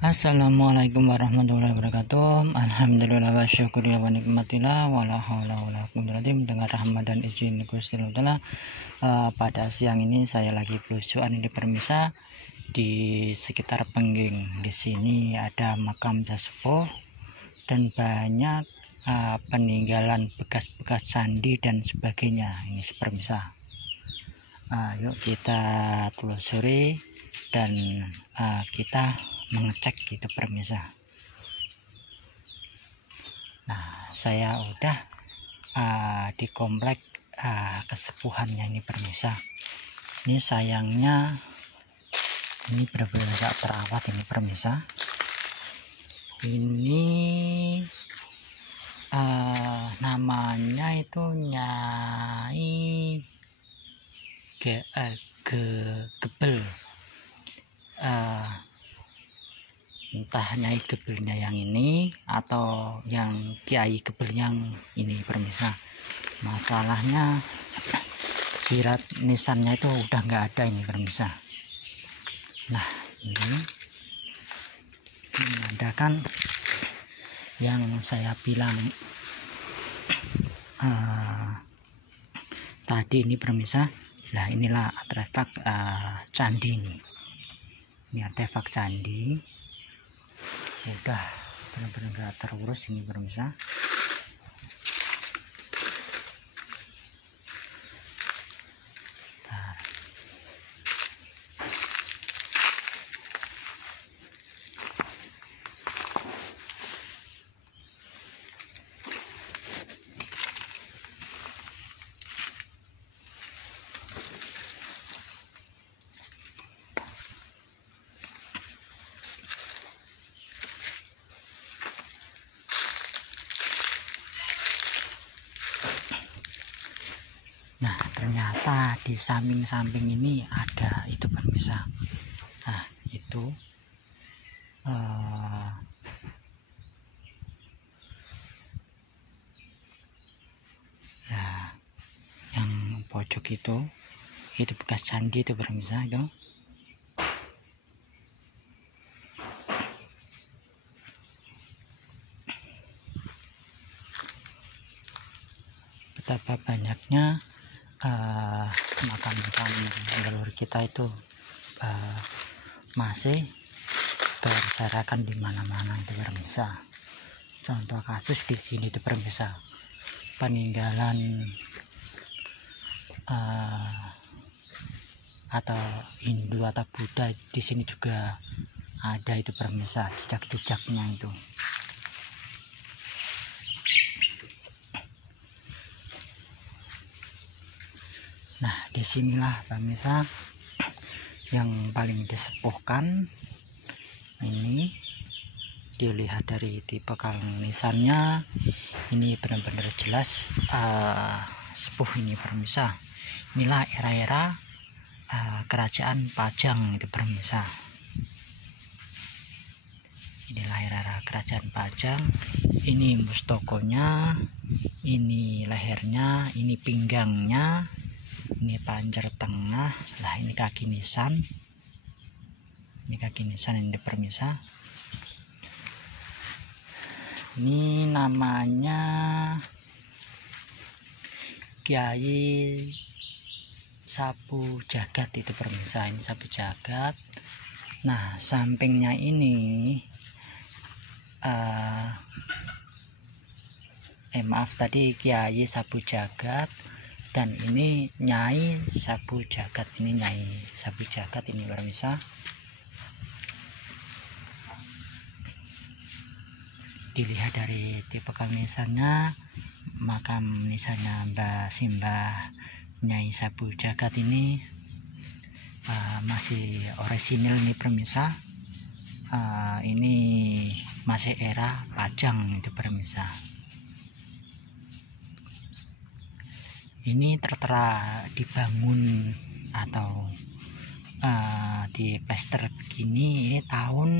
Assalamualaikum warahmatullahi wabarakatuh. Alhamdulillah wa syukurillah wa nikmatillah wala haula wala quwwata dengan rahmat dan izin Gusti Allah. Pada siang ini saya lagi belusukan di Permisa di sekitar Pengging. Di sini ada makam sesepuh dan banyak peninggalan bekas-bekas candi dan sebagainya. Ini Permisa. Yuk kita telusuri dan kita mengecek gitu Permisa. Nah, saya udah di komplek kesepuhannya ini Permisa. Ini sayangnya ini benar-benar gak terawat ini Permisa. Ini namanya itu Nyai Gebel. Entah Nyai Gebelnya yang ini atau yang Kiai Gebel yang ini Permisa. Masalahnya sirat nisannya itu udah nggak ada ini Permisa. Nah, ini menandakan yang saya bilang tadi ini Permisa. Nah, inilah artefak candi ini. Ini artefak candi. Udah benar-benar gak terurus ini Permisa. Nah, ternyata di samping-samping ini ada itu Permisa. Nah, itu nah, yang pojok itu bekas candi itu Permisa itu. Betapa banyaknya makam-makam leluhur kita itu masih berserakan di mana-mana itu Permisa. Contoh kasus di sini itu Permisa, peninggalan atau Hindu atau Buddha di sini juga ada itu Permisa, jejak-jejaknya itu. Nah, disinilah Permisa yang paling disepuhkan. Ini dilihat dari tipe nisannya, ini benar-benar jelas sepuh ini Permisa. Inilah era-era kerajaan Pajang itu Permisa. Inilah era-era kerajaan Pajang. Ini mustokonya, ini lehernya, ini pinggangnya, ini panjer tengah. Lah, ini kaki nisan. Ini kaki nisan ini Permisa. Ini namanya Kiai Sapu Jagat itu Permisa. Ini Sapu Jagat. Nah, sampingnya ini maaf tadi Kiai Sapu Jagat. Dan ini Nyai Sapu Jagat. Ini Nyai Sapu Jagat ini Permisa. Dilihat dari tipe nisannya, makam nisannya Mbah Simbah Nyai Sapu Jagat ini masih orisinil nih Permisa. Ini masih era Pajang itu Permisa. Ini tertera dibangun atau di plester begini ini tahun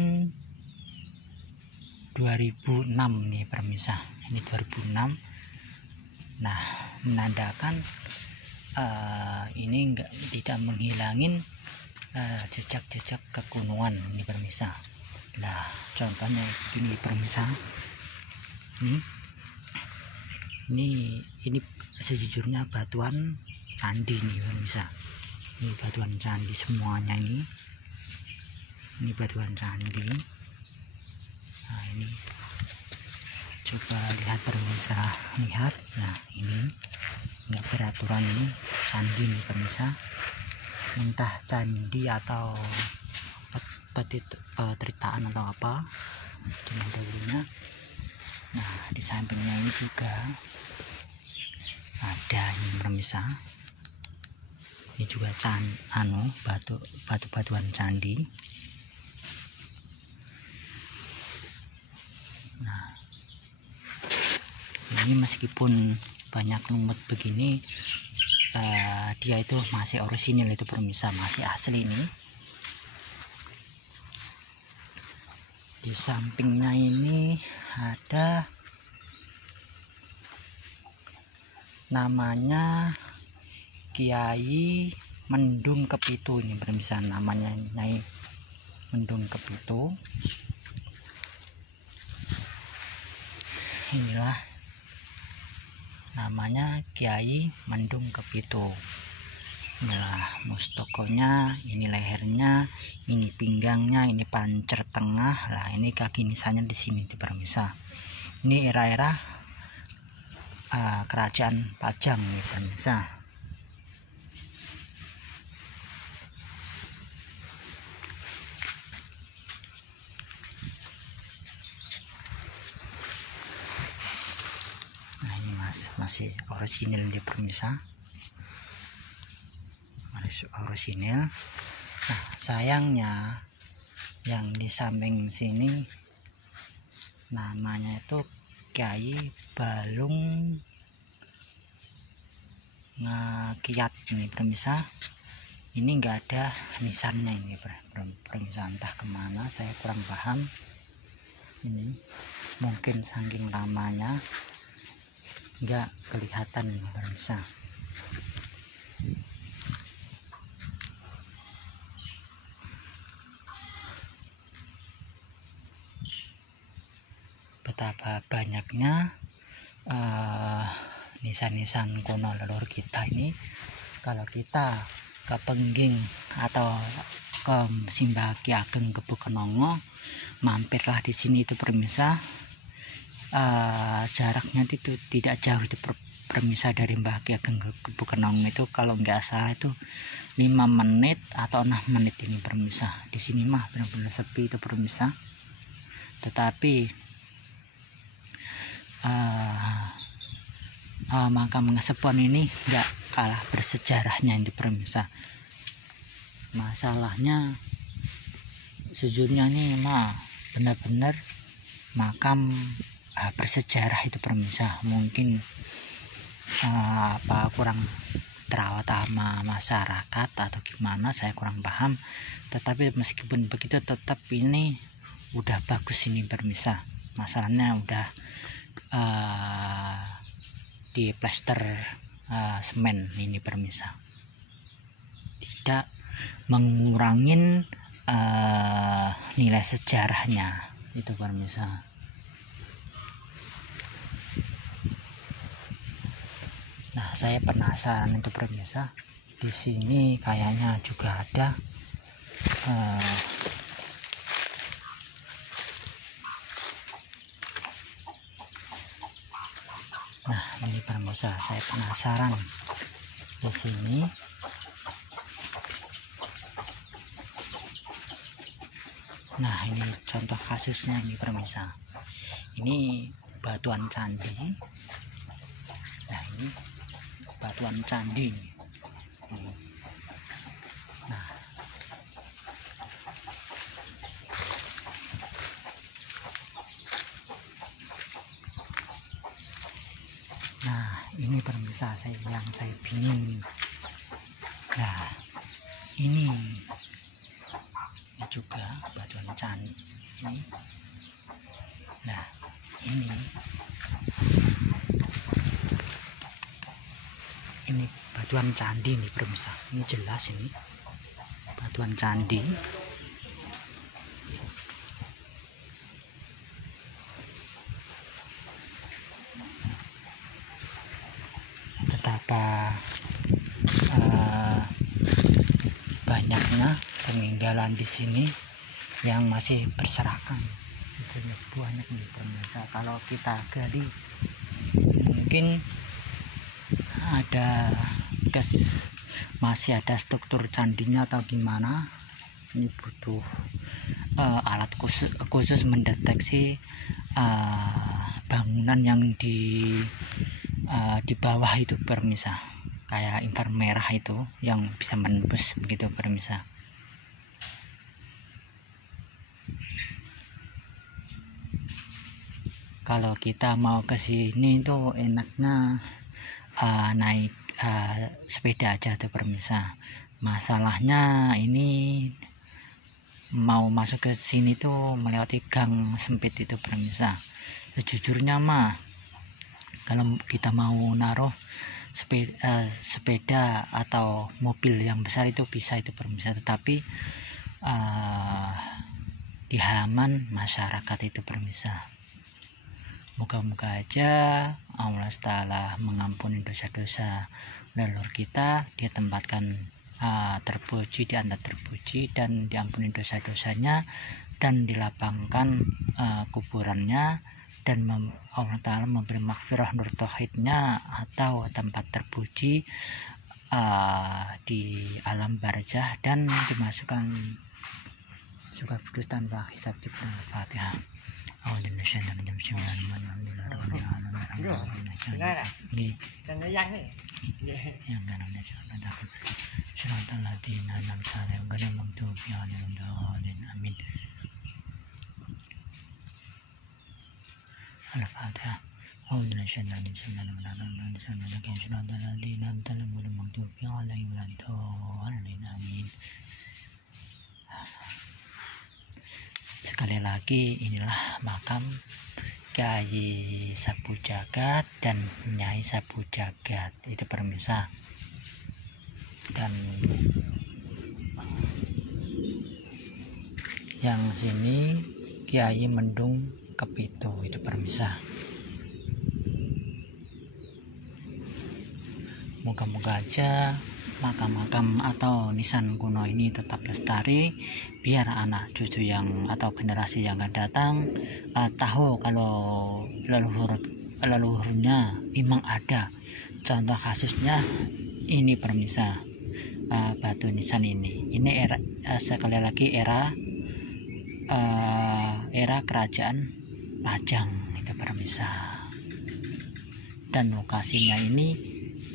2006 nih Permisa. Ini 2006. Nah, menandakan ini tidak menghilangin jejak-jejak kekunuan ini Permisa. Nah, contohnya ini pemirsa. Ini sejujurnya batuan candi nih pemirsa. Ini batuan candi semuanya ini. Ini batuan candi. Nah, ini coba lihat pemirsa, lihat. Nah, ini nggak beraturan, ini candi nih pemirsa. Entah candi atau petritaan atau apa dengan dahulunya. Nah, di sampingnya ini juga ada ini pemirsa. Ini juga batu-batuan candi. Nah, ini meskipun banyak lumut begini, dia itu masih orisinil itu pemirsa, masih asli ini. Di sampingnya ini ada namanya Kiai Mendung Kepitu ini pemirsa, namanya Nyai Mendung Kepitu. Inilah namanya Kiai Mendung Kepitu. Inilah mustokonya, ini lehernya, ini pinggangnya, ini pancer tengah. Lah, ini kaki nisannya di sini di pemirsa. Ini era-era kerajaan Pajang nih pemirsa. Nah, ini masih orisinil di pemirsa. Orisinil. Nah, sayangnya yang di samping sini namanya itu Kiai Balung Ngakiat ini pemirsa. Ini enggak ada nisannya ini pemirsa, entah kemana, saya kurang paham. Ini mungkin saking lamanya enggak kelihatan ini pemirsa. Betapa banyaknya nisan-nisan kuno leluhur kita ini. Kalau kita ke Pengging atau ke Simbah Ki Ageng Kebukenongo, mampirlah di sini itu pemirsa. Jaraknya itu tidak jauh itu pemirsa dari Mbah Ki Ageng Kebukenongo itu, kalau nggak salah itu 5 menit atau 6 menit ini pemirsa. Di sini mah benar-benar sepi itu pemirsa. Tetapi makam Ngasepon ini nggak kalah bersejarahnya di pemirsa. Masalahnya sejujurnya ini mah benar-benar makam bersejarah itu pemirsa. Mungkin kurang terawat sama masyarakat atau gimana, saya kurang paham. Tetapi meskipun begitu tetap ini udah bagus ini pemirsa. Masalahnya udah di plester semen ini pemirsa, tidak mengurangin nilai sejarahnya itu pemirsa. Nah, saya penasaran itu pemirsa, di sini kayaknya juga ada nah, ini pemirsa, saya penasaran di sini. Nah, ini contoh kasusnya ini pemirsa. Ini batuan candi. Nah, ini batuan candi. Nah, ini pemirsa, yang saya bingung. Nah, ini juga batuan candi. Nah, ini batuan candi nih pemirsa. Ini jelas ini batuan candi. betapa banyaknya peninggalan di sini yang masih berserakan. Itu banyak nih pemirsa. Kalau kita gali mungkin ada masih ada struktur candinya atau gimana. Ini butuh alat khusus mendeteksi bangunan yang di bawah itu pemirsa, kayak inframerah itu yang bisa menembus begitu pemirsa. Kalau kita mau ke sini itu enaknya naik sepeda aja tuh pemirsa. Masalahnya ini mau masuk ke sini tuh melewati gang sempit itu pemirsa. Sejujurnya mah kalau kita mau naruh sepeda atau mobil yang besar itu bisa itu pemirsa, tetapi di halaman masyarakat itu pemirsa. Moga-moga aja Allah Ta'ala mengampuni dosa-dosa leluhur kita, dia tempatkan terpuji di antara terpuji, dan diampuni dosa-dosanya, dan dilapangkan kuburannya, dan Allah Ta'ala memberi maghfirah nur tauhidnya atau tempat terpuji di alam barzah, dan dimasukkan surga firdaus tanpa hisab di Al-Fatihah. Al-Fatihah. Sekali lagi, inilah makam Kyai Sapu Jagat dan Nyai Sapu Jagat itu pemirsa. Dan yang sini Kiai Mendung Kepitu itu pemirsa. Moga-moga aja makam-makam atau nisan kuno ini tetap lestari, biar anak cucu yang atau generasi yang akan datang tahu kalau leluhurnya memang ada. Contoh kasusnya ini pemirsa, batu nisan ini era sekali lagi era kerajaan Pajang itu pemirsa, dan lokasinya ini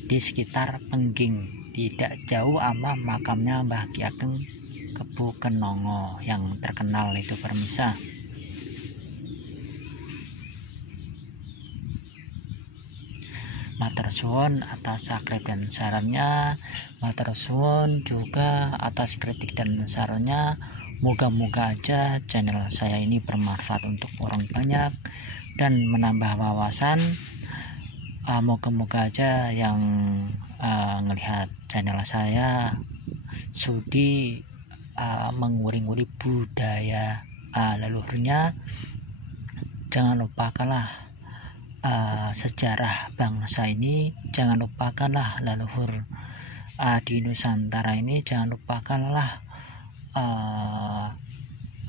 di sekitar Pengging, tidak jauh ama makamnya Mbah Ki Ageng Kebu Kenongo yang terkenal itu pemirsa. Matur suwun atas subscribe dan sarannya, matur suwun juga atas kritik dan sarannya. Moga-moga aja channel saya ini bermanfaat untuk orang banyak dan menambah wawasan. Moga-moga aja yang ngelihat channel saya sudi menguri-nguri budaya leluhurnya. Jangan lupakanlah sejarah bangsa ini, jangan lupakanlah leluhur di Nusantara ini, jangan lupakanlah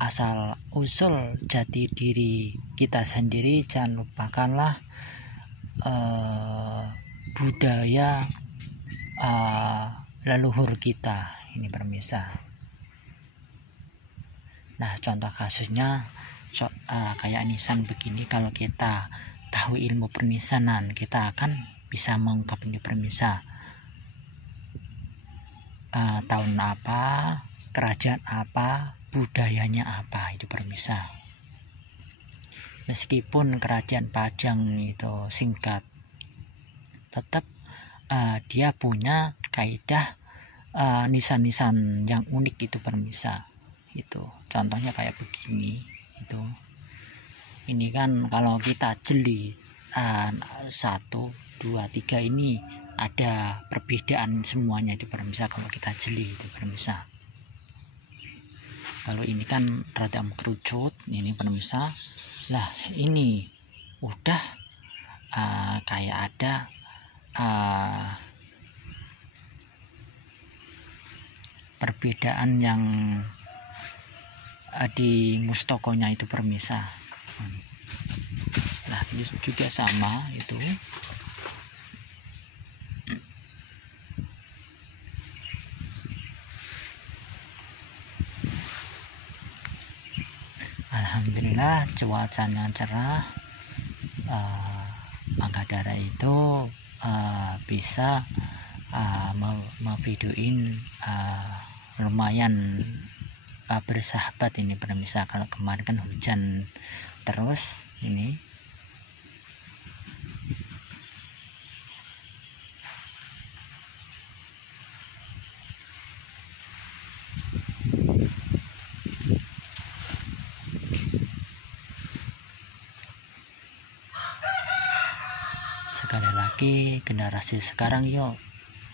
asal usul jati diri kita sendiri, jangan lupakanlah budaya leluhur kita ini pemirsa. Nah, contoh kasusnya kayak nisan begini, kalau kita tahu ilmu pernisanan, kita akan bisa mengungkap ini pemirsa. Tahun apa, kerajaan apa, budayanya apa itu pemirsa. Meskipun kerajaan Pajang itu singkat, tetap dia punya kaidah nisan-nisan yang unik itu pemirsa. Itu contohnya kayak begini itu. Ini kan kalau kita jeli 1, 2, 3 ini ada perbedaan semuanya itu pemirsa. Kalau kita jeli itu pemirsa. Kalau ini kan rada kerucut ini pemirsa. Lah ini udah kayak ada perbedaan yang di mustokonya itu permisa. Nah ini juga sama itu. Alhamdulillah cuacanya cerah, angka darah itu bisa memvideoin lumayan bersahabat ini permisa. Kalau kemarin kan hujan terus ini. Sekali lagi, generasi sekarang yuk,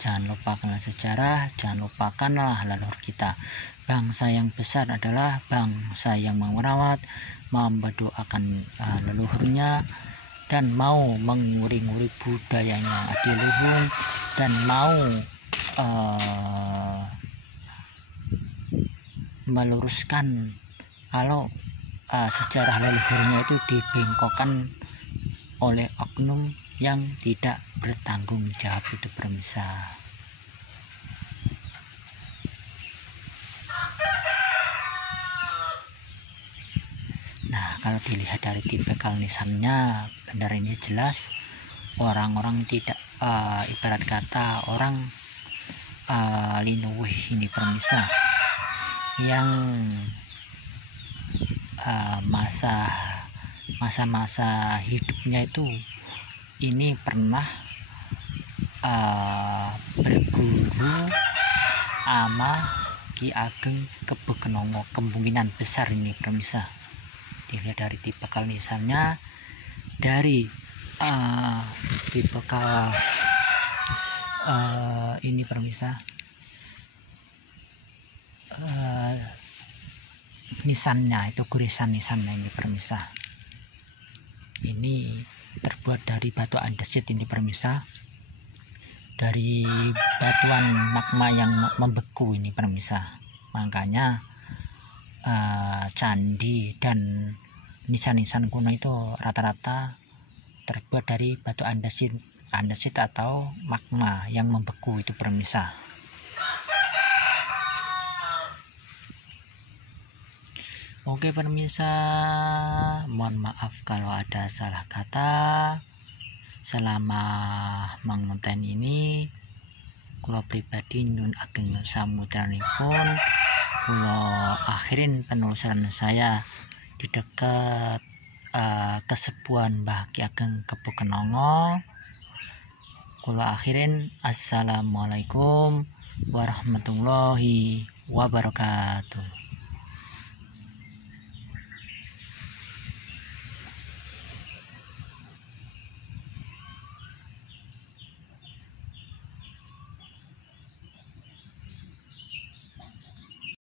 jangan lupakanlah sejarah, jangan lupakanlah leluhur kita. Bangsa yang besar adalah bangsa yang merawat, mendoakan leluhurnya, dan mau menguri-nguri budayanya adiluhung, dan mau meluruskan kalau sejarah leluhurnya itu dibengkokkan oleh oknum yang tidak bertanggung jawab itu permisa. Nah kalau dilihat dari tipikal nisannya, benar ini jelas orang-orang tidak ibarat kata orang linuwih ini permisa, yang masa-masa hidupnya itu ini pernah berguru ama Ki Ageng Kebo Kenongo, kemungkinan besar ini permisa. Dilihat dari tipikal nisannya, dari tipikal ini permisa, nisannya itu gurisan nisannya ini permisa. Ini terbuat dari batu andesit ini permisa, dari batuan magma yang membeku ini permisa. Makanya candi dan nisan-nisan kuno itu rata-rata terbuat dari batu andesit atau magma yang membeku itu permisa. Oke permisa, mohon maaf kalau ada salah kata. Selama mengonten ini, kula pribadi nyun ageng samudranipun, kula akhirin penelusuran saya di dekat kesepuhan Mbah Ki Ageng Kebo Kenongo. Kula akhirin, assalamualaikum warahmatullahi wabarakatuh.